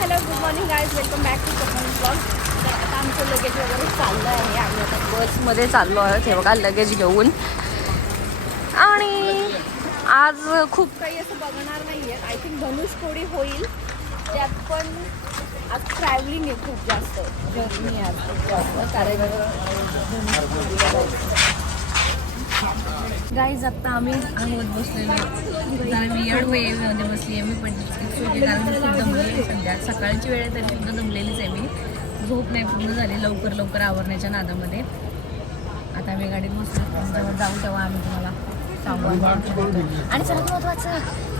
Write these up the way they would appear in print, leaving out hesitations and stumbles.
Hello good morning guys, welcome back to Swapna blog. तर आता आमचं लगेज वगैरे चाललं आहे. आम्ही आता बसमध्ये चाललो आहोत. हे बघा लगेज घेऊन. आणि आज खूप काही असं बघणार नाही आहे. आय थिंक धनुषकोडी होईल. त्यात पण आज ट्रॅव्हलिंग आहे खूप जास्त. जर्नी आहे आज खूप जास्त. कारण गाईज आत्ता आम्ही आहोत बसलेलो. वियर्ड वेमध्ये बसली आहे मी, पण कारण मी खूप दमलेली सध्या. सकाळची वेळ आहे तरी सुद्धा दमलेलीच आहे मी. झोप नाही पूर्ण झाली लवकर आवरण्याच्या नादामध्ये. आता आम्ही गाडीत बसलो. जेव्हा जाऊ तेव्हा आम्ही तुम्हाला सांगू. आणि सर्वात महत्त्वाचं,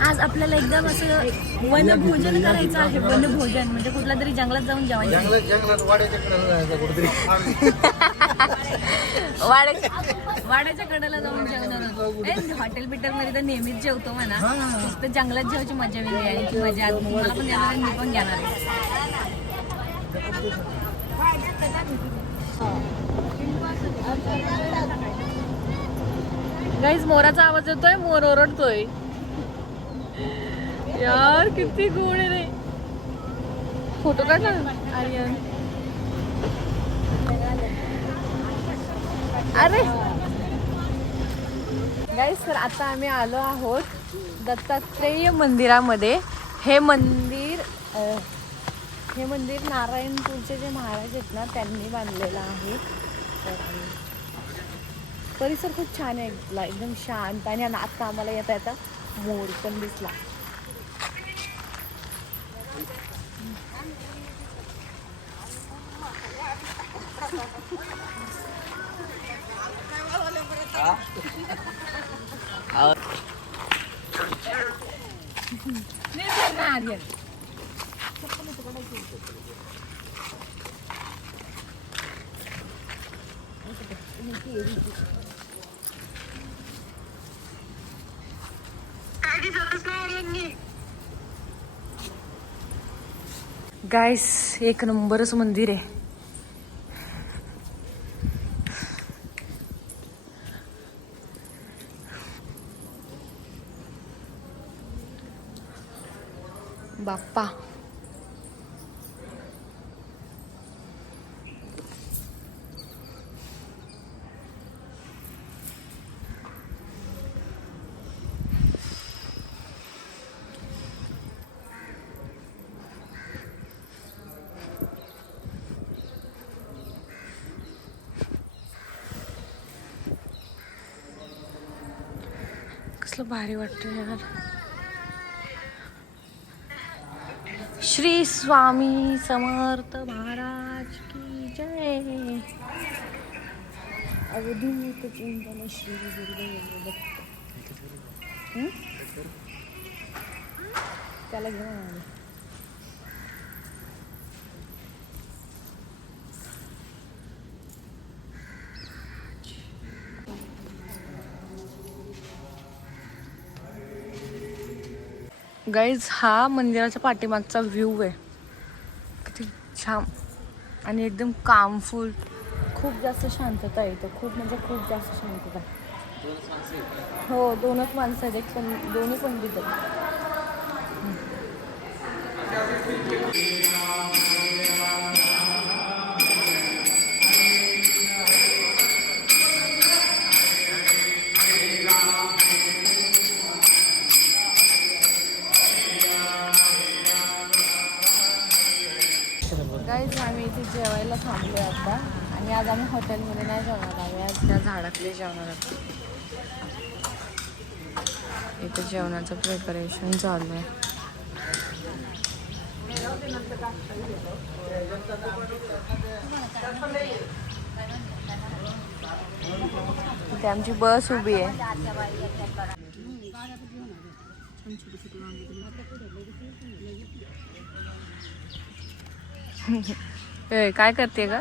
आज आपल्याला एकदम असं वनभोजन करायचं आहे. वनभोजन म्हणजे कुठल्या तरी जंगलात जाऊन जेवायचं. वाड्याच्या कडेला जाऊन जेवणार होतो. हॉटेल बिटेलमध्ये तर नेहमीच जेवतो म्हणा. फक्त जंगलात जेवायची मजा वेगळी आहे. ती मजा आज मला पण देणार आहे, मी पण घेणार आहे. गाईज मोराचा आवाज येतोय. मोर ओरडतोय. यार किती गोड आहे रे. फोटो काढ ना आर्यन. अरे गाईज, तर आता आम्ही आलो आहोत दत्तात्रेय मंदिरामध्ये. हे मंदिर नारायणपूरचे जे महाराज आहेत ना, त्यांनी बांधलेलं आहे. परिसर खूप छान आहे इथला, एकदम शांत. आणि आता आम्हाला येता मोर पण दिसला. गाइस, एक नंबरच मंदिर आहे. बाप्पा कसलं भारी वाटतं यार. श्री स्वामी समर्थ महाराज की जय. अवधूत चिंतन श्री गुरुदेव दत्त. त्याला घेऊन आले. गाईज, हा मंदिराच्या पाठीमागचा व्ह्यू आहे. किती छान आणि एकदम कामफुल. खूप जास्त शांतता आहे इथं. खूप म्हणजे खूप जास्त शांतता. हो, दोनच माणसं आहेत. एक पण दोन्ही पंडित आहेत. गाईज, आम्ही इथे जेवायला थांबलो आता. आणि आज आम्ही हॉटेलमध्ये नाही जेवणार. आम्ही आज त्या झाडातले जेवणार आहोत. इथे जेवणाचं प्रिपरेशन चालू आहे. इथे आमची बस उभी आहे. काय करते का?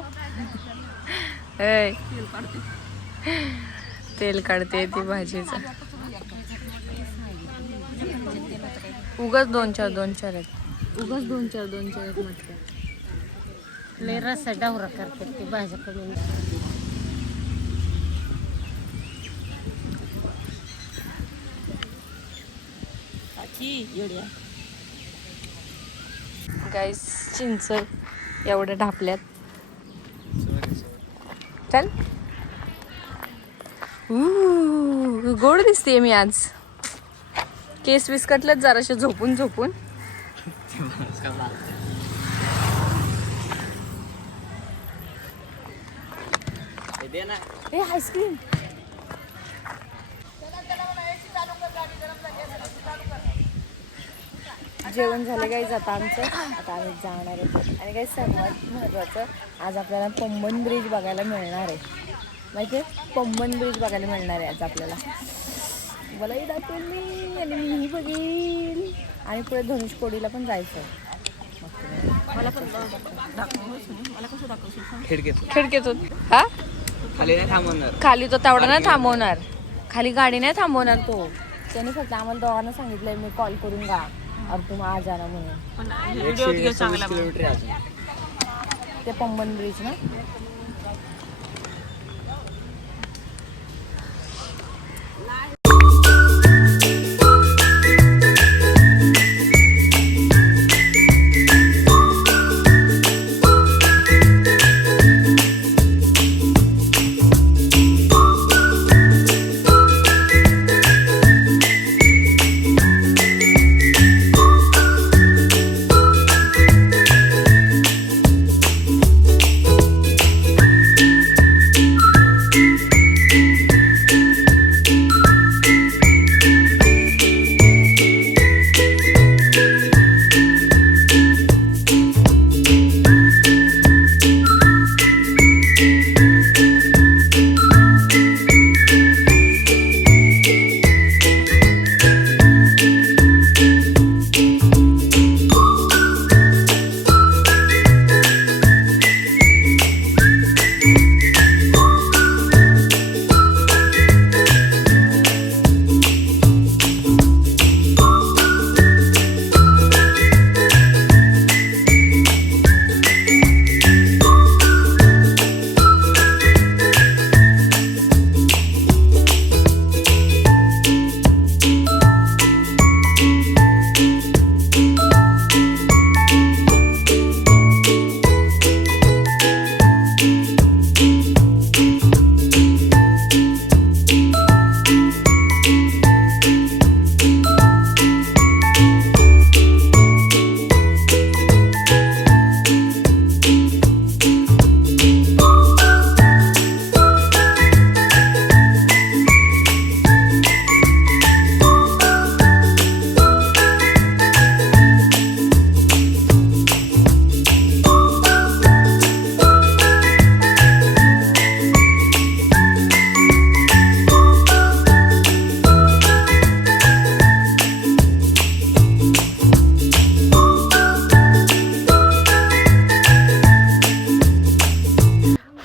तेल काढते ती भाजीचं. उगाच दोन चार आहेत. उगाच दोन चार आहेत म्हटलं. लय रस्सा डावरा करतात ते भाज्या करून. गाईस चिंच एवढ्या ढापल्यात. चल गोड दिसते मी आज. केस विस्कटलेत जराशे झोपून झोपून. हे आईस्क्रीम जेवण झालं गाईज आता आमचं. आता आम्ही जाणार आहे. आणि काही सर्वात महत्त्वाचं आज आपल्याला पंबन ब्रिज बघायला मिळणार आहे. माहिती आहे पंबन ब्रिज बघायला मिळणार आहे आज आपल्याला. मलाही दाखवेल मी आणि मीही बघेल. आणि पुढे धनुषकोडीला पण जायचं आहे. मला पण मला कसं दाखवशील खिडकीतून. हा खाली नाही थांबवणार. खाली तो तेवढा नाही थांबवणार. खाली गाडी नाही थांबवणार तो. त्याने फक्त आम्हाला दोघांना सांगितलंय मी कॉल करून गा और तुम आ जाना म्हणून. किलोमीटर आहे अजून. ते पंबन ब्रिज ना.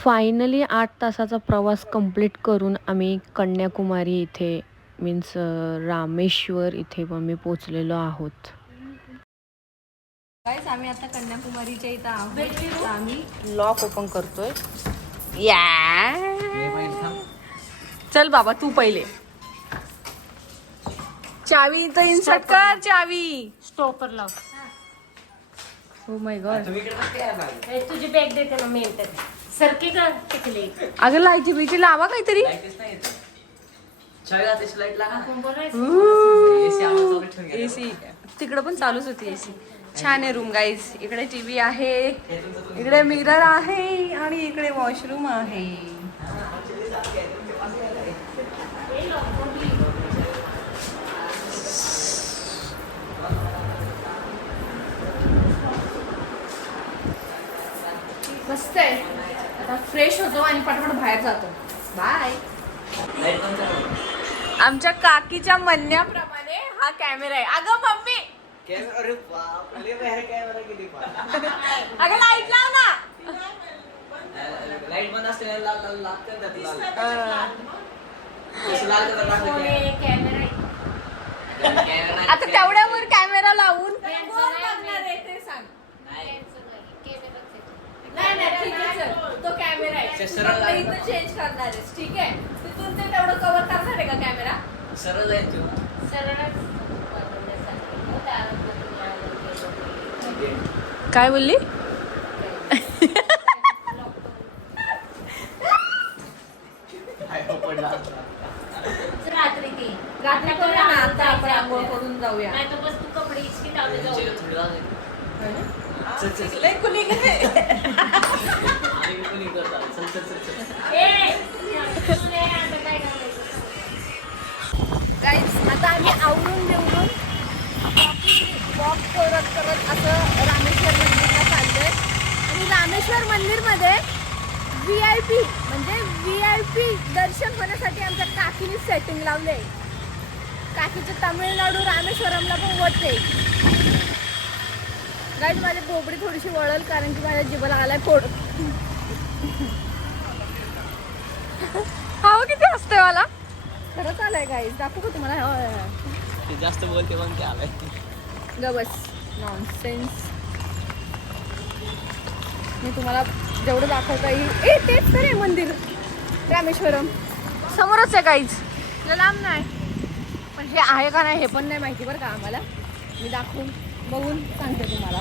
फायनली 8 तासाचा प्रवास कंप्लीट करून आम्ही कन्याकुमारी इथे मीन्स रामेश्वर इथे पण मी पोचलेलो आहोत. गाईस आम्ही आता कन्याकुमारीच्या इथं आहोत. आम्ही लॉक ओपन करतोय. चल बाबा तू पहिले. चावी इथं इन्सर्ट कर. चावी स्टॉपर लाव. Oh my God. तुझी बॅग देते ना मी सरकी का टिकले. अगं लाईटी बिटी लावा काहीतरी. एसी तिकडं पण चालूच होती एसी. छान आहे रूम गाईज. इकडे टीव्ही आहे, इकडे मिरर आहे आणि इकडे वॉशरूम आहे. मस्त आहे. आता फ्रेश होतो आणि पटपट बाहेर जातो. बाय. आमच्या काकीच्या म्हणण्याप्रमाणे हा कॅमेरा आहे. अगं मम्मी अगं लाईट लाव ना. लाईट बंद असते आता तेवढ्यावर कॅमेरा लावून ते सांग. नाही ठीक आहे चल. तो कॅमेरा आहे इथं चेंज करणार आहेस ठीक आहे. तिथून ते तेवढं कव्हर करणार आहे का कॅमेरा. सरळ आहे तू. सरळच काय बोलली? रात्री ती रात्री करूया ना, आता आपण आंघोळ करून जाऊया. नाही तर बस तू कपडे इचकी लावले जाऊ. गाईज आता आम्ही आवरून बिवरून वॉक करत करत असं रामेश्वर मंदिरला चाललोय. आणि रामेश्वर मंदिरमध्ये VIP म्हणजे VIP दर्शन होण्यासाठी आमच्या काकीने सेटिंग लावले. काकीचे तामिळनाडू रामेश्वरमला पण वटते. गाईज माझी बोबडी थोडीशी वळल कारण की माझ्या जिभेला आलाय फोड. हा किती असतंय मला खरंच आलाय गाईज. दाखवू का तुम्हाला? ते जास्त बोलते मग ते आलाय. गबस नॉनसेन्स. मी तुम्हाला जेवढं दाखवता येईल. ए तेच तर आहे मंदिर रामेश्वरम समोरच आहे काहीच लांब नाही. पण हे आहे का नाही हे पण नाही माहिती बरं का आम्हाला. मी दाखवून बघून सांगते तुम्हाला.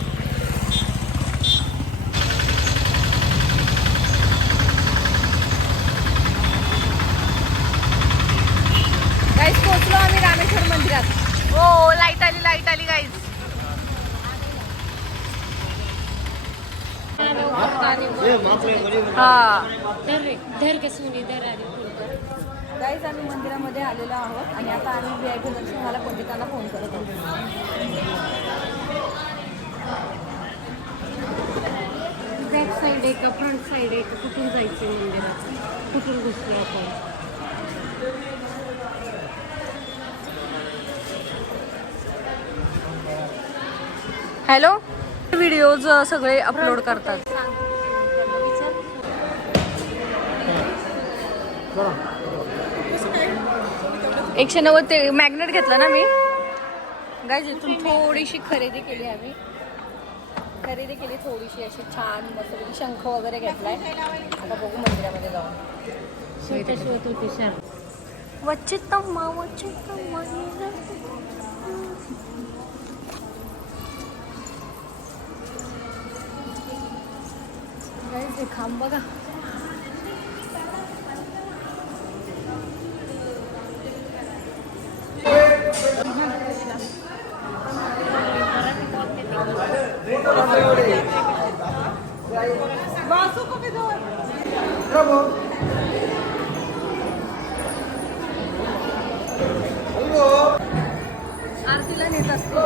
गाईज पोहोचलो आम्ही रामेश्वर मंदिरात. हो लाईट आली गाईज. हा धर के सुनी धर आधी. गाईज आम्ही मंदिरामध्ये आलेलो आहोत आणि आता आम्ही VIP दर्शनाला पंडितांना फोन करत आहोत. बॅक साईड आहे का फ्रंट साईड आहे का कुठून जायचं मंदिरात? कुठून घुसलो आपण? हॅलो व्हिडिओज सगळे अपलोड करतात. 190 ते मॅग्नेट घेतलं ना मी. गाईज इथून थोडीशी खरेदी केली आम्ही. खरेदी केली थोडीशी अशी छान मस्त शंख वगैरे घेतलाय. आता बघू मंदिरामध्ये जाऊन. वचितम्मा गाईज हे खांब बघा. आरतीला नेत असतो.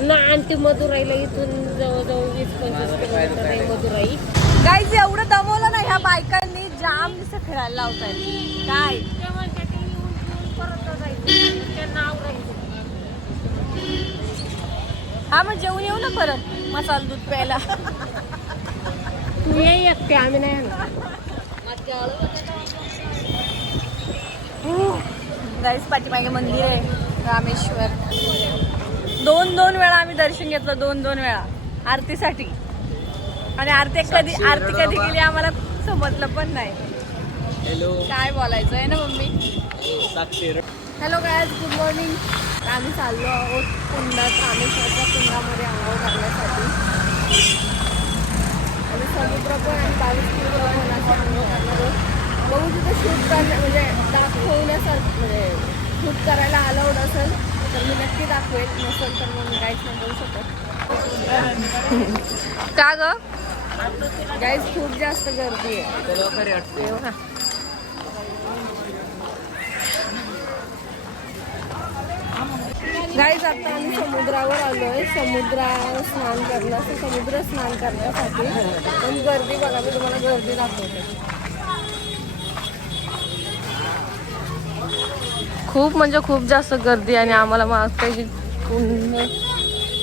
ना आणि मदुराईला इथून जवळजवळ 20-25 किलोमीटर आहे मदुराई. गाईज एवढं दमवलं ना ह्या बायकांनी. जाम नुसतं फिरायला लावताय काय. हा मग जेवून येऊ ना परत मसाला दूध प्यायला. तू ये एकटे आम्ही नाही येणार. गाईज पाठीमागे मंदिर आहे रामेश्वर. दोन वेळा आम्ही दर्शन घेतलं. दोन वेळा आरतीसाठी. आणि आरती कधी केली आम्हाला समजलं पण नाही. हॅलो काय बोलायचं आहे ना mummy. Hello guys good morning. आम्ही चाललो आहोत कुंडात रामेश्वरच्या कुंडामध्ये आंघोळ करण्यासाठी. आणि समुद्र पण आणि 22 किलोमीटर आंघोळ करणार आहोत. बघू तिथे शूट करण्या म्हणजे दाखवण्यासारखं म्हणजे शूट करायला अलाउड असेल तर मी नक्की दाखवेल. नसेल तर मग गाईज नाही बोलू शकत. का ग गाईज खूप जास्त गर्दी आहे. बघा गाईज आता आम्ही समुद्रावर आलोय. समुद्र स्नान करण्यासाठी. पण गर्दी बघा मी तुम्हाला गर्दी दाखवते. खूप म्हणजे खूप जास्त गर्दी. आणि आम्हाला मागच्या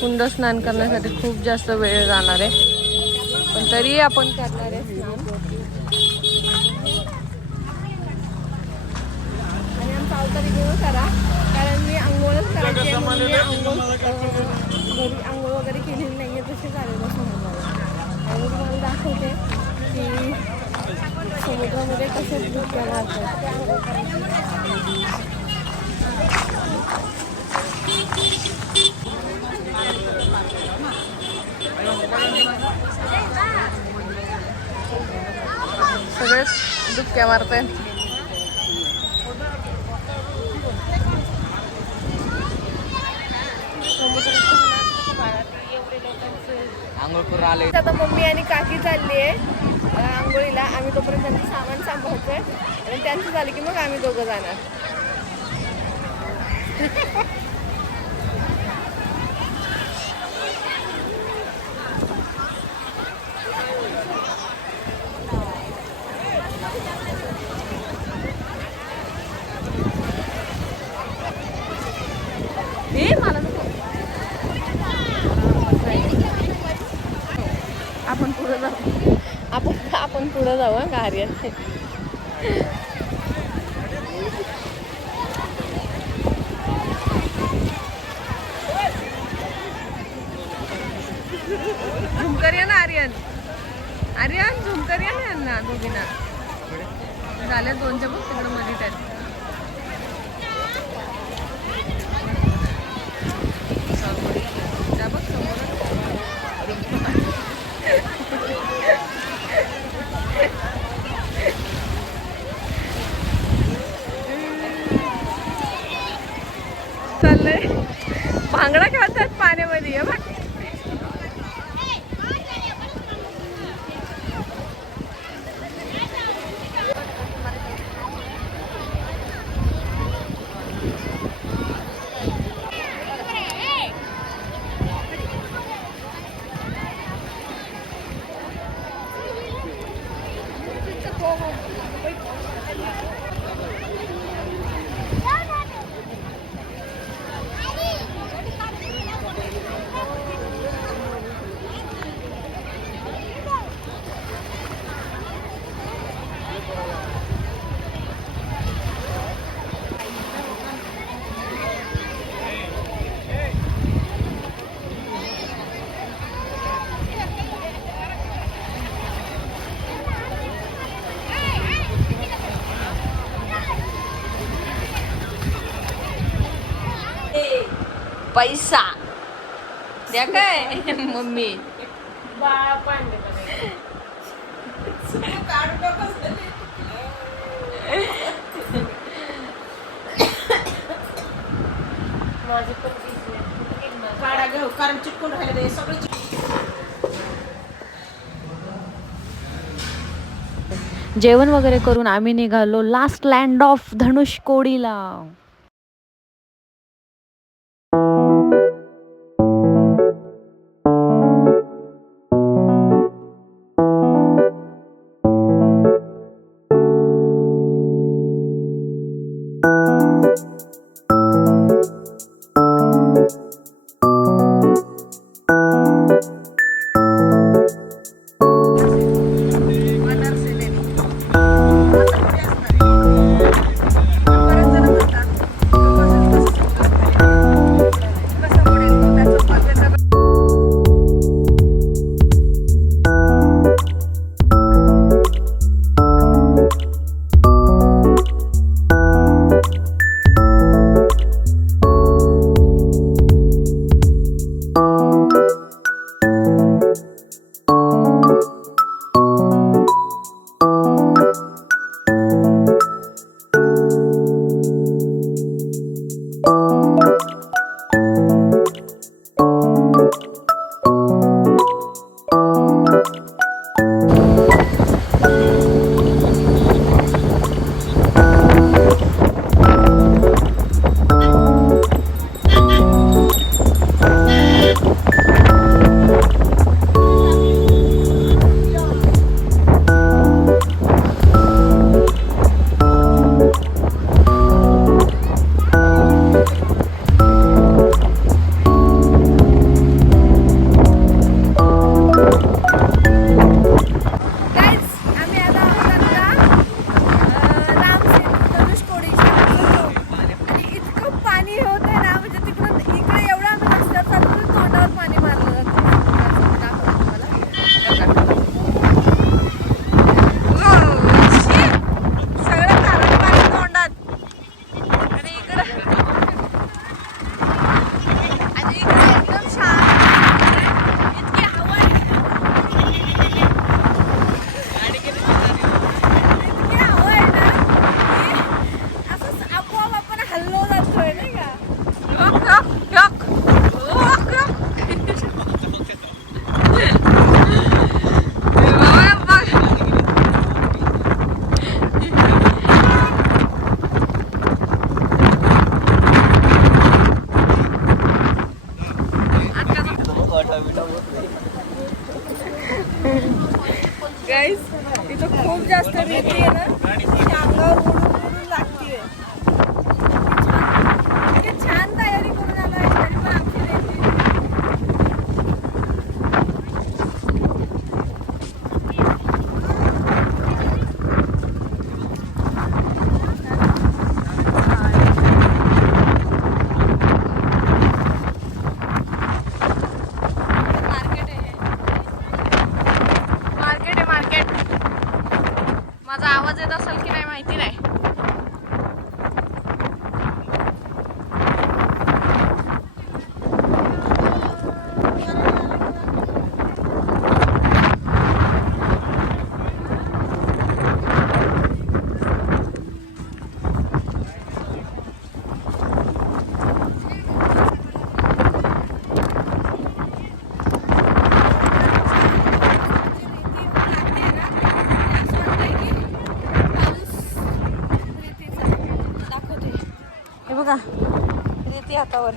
कुंड स्नान करण्यासाठी खूप जास्त वेळ जाणार आहे. पण तरी आपण करणार आहे स्नान. आणि आमचा अवतार घेऊन करा, कारण मी आंघोळच करायची आहे म्हणून मी घरी आंघोळ वगैरे केलेली नाही आहे, तशी झालेलं समुद्राला. आणि तुम्हाला दाखवते की समुद्रामध्ये कसे डुबक्या मारतात. सगळेच डुबक्या मारताय. आंघोळ करून आले. आता मम्मी आणि काकी चालली आहे आंघोळीला. आम्ही तोपर्यंत त्यांचं सामान सांभाळतोय आणि त्यांचं झालं की मग आम्ही दोघं जाणार. मला नको. आपण पुढे जाऊ. आपण पुढे जाऊ हा कार्य. झुमकर या ना आर्यन. आर्यन झुमकर या ना यांना दोघींना. झाल्या दोनच्या बघ तिकडं मध्ये त्यात. त्या बघ समोर. चाललंय भांगडा खेळतात पाण्यामध्ये. बघ पैसा द्या काय मम्मी. कारण चिटकून राहिले सगळे. जेवण वगैरे करून आम्ही निघालो लास्ट लँड ऑफ धनुषकोडीला. गाईस तिथं खूप जास्त रेती आहे ना, ती अंगावर उडून उडून लागतीये. इतकी छान तयारी करून आलोय तरी पण आमची रेती. मार्केट माझा आवाज येत असेल की नाही माहिती नाही. हे बघा रेती हातावर.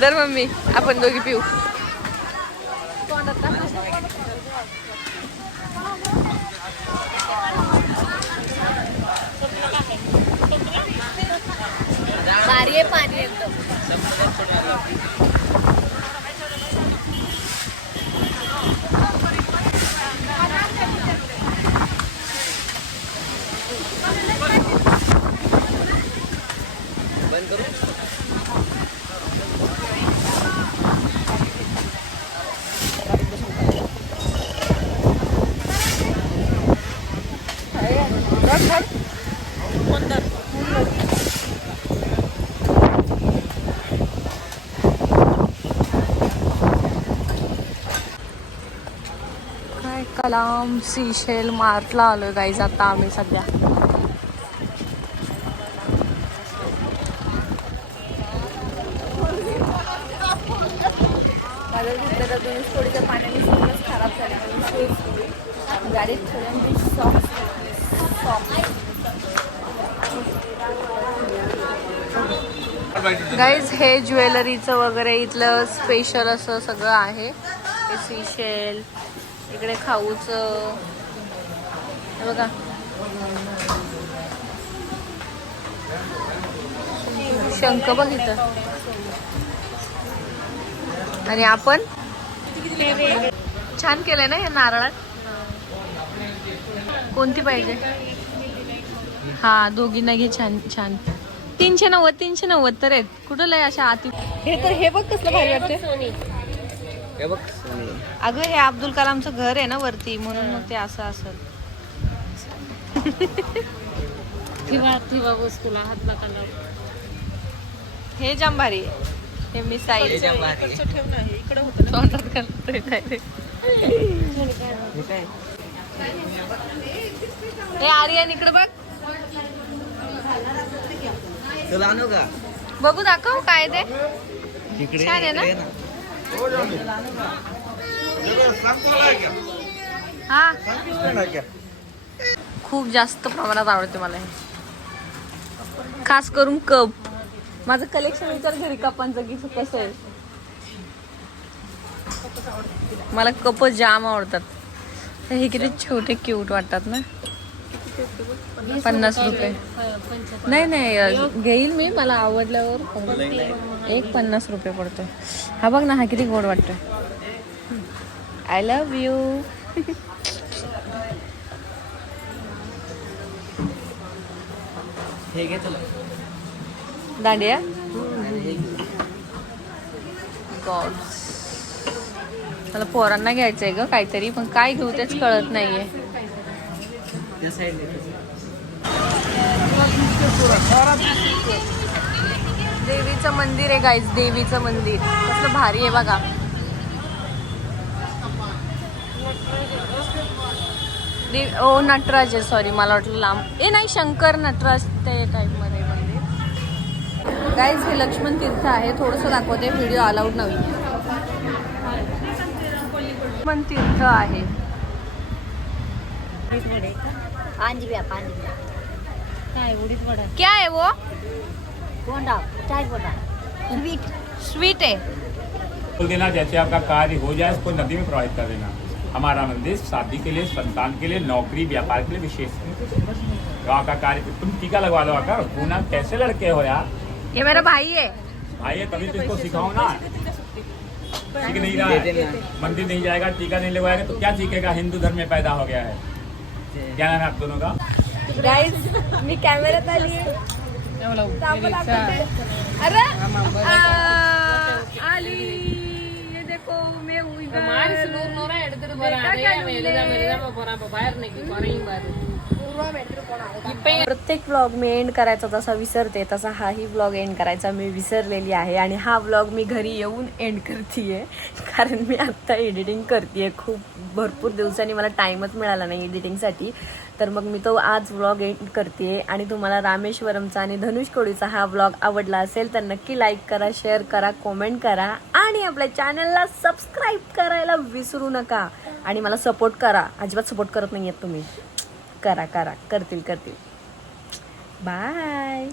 दर मम्मी आपण दोघी पिऊ. भारी आहे पाणी एकदम. बंद करू. काय कलाम सीशेल मार्टला आलोय गाईज आता आम्ही सध्या. जरा धनुषकोडीच्या पाण्याने सगळंच खराब झाले म्हणून गाडीत ठेवून सॉफ्ट गाईज हे ज्वेलरीचं वगैरे इथलं स्पेशल असं सगळं आहे. हे सीशेल, इकडे खाऊचं हे बघा, शंख बघितलं. आणि आपण छान केलंय ना हे नारळात. कोणती पाहिजे? हा दोघींना घे. छान छान. 390 तर आहेत. कुठं लय अशा आती. हे तर हे बघ कसलं भारी वाटते. हे बघ अगं हे अब्दुल कलामचं घर आहे ना वरती, म्हणून मग ते असं असेल. ठेवा वस्तूला हात नका लावू. हे जाम भारी आहे. हे मिसाईल तोंडात घालतोय काय रे. हे आर्यन इकडे बघ. तुला आणू का? बघू दाखव काय ते. इकडे छान आहे ना? हा खूप जास्त प्रमाणात आवडते मला हे, खास करून कप. माझं कलेक्शन विचार घरी कपांचं की कसं आहे. मला कप जाम आवडतात. हे किती छोटे क्यूट वाटतात ना. 50 रुपये. नाही घेईल मी, मला आवडल्यावर. एक 50 रुपये पडतोय. हा बघ ना, हा किती गोड वाटतोय. I love you. हे घे तुला. दांडिया गॉड. मला पोरांना घ्यायचंय ग काहीतरी, पण काय घेऊ तेच कळत नाहीये. त्या साईडने देवीचं मंदिर आहे गाईज. देवीचं मंदिर कसलं भारी आहे बघा. ओ नटराज आहे, सॉरी मला वाटलं लांब. नाही शंकर नटराज ते टाईप मध्ये मंदिर. गाईज हे लक्ष्मण तीर्थ आहे. थोडंसं दाखवते, व्हिडिओ अलाउड नाही. लक्ष्मण तीर्थ आहे. काय उडीद वडा क्या है वो? बोंडा चाय बोंडा स्वीट है. बोल देना जैसे आपका कार्य हो जाए उसको नदी में प्रवाहित कर देना. हमारा मंदिर शादी के लिए, संतान के लिए, नौकरी व्यापार के लिए विशेष है. गाँव का कार्य. तुम टीका लगवा लो आकर. पूना कैसे लड़के हो यार? ये मेरा भाई है. भाई है तभी तो इसको सिखाओ ना. सीख नहीं रहा है, मंदिर नहीं जाएगा, टीका नहीं लगवाएगा तो क्या सीखेगा? हिंदू धर्म में पैदा हो गया है. क्या नाम है आप दोनों का? गाइस मी कॅमेऱ्यात आली. अरे आली. ये देखो मैं हुई प्रत्येक व्लॉग मी एंड करायचा तसा विसरते, तसा हाही व्लॉग एंड करायचा मी विसरलेली आहे. आणि हा व्लॉग मी घरी येऊन एंड करतीये, कारण मी आत्ता एडिटिंग करतीये. खूप भरपूर दिवसांनी मला टाईमच मिळाला नाही एडिटिंगसाठी, तर मग मी तो आज व्लॉग एंड करते. आणि तुम्हाला रामेश्वरमचा आणि धनुषकोडीचा हा व्लॉग आवडला असेल तर नक्की लाईक करा, शेअर करा, कमेंट करा आणि आपल्या चॅनलला सबस्क्राईब करायला विसरू नका. आणि मला सपोर्ट करा. अजिबात सपोर्ट करत नाही आहेत तुम्ही. करा करतील. बाय.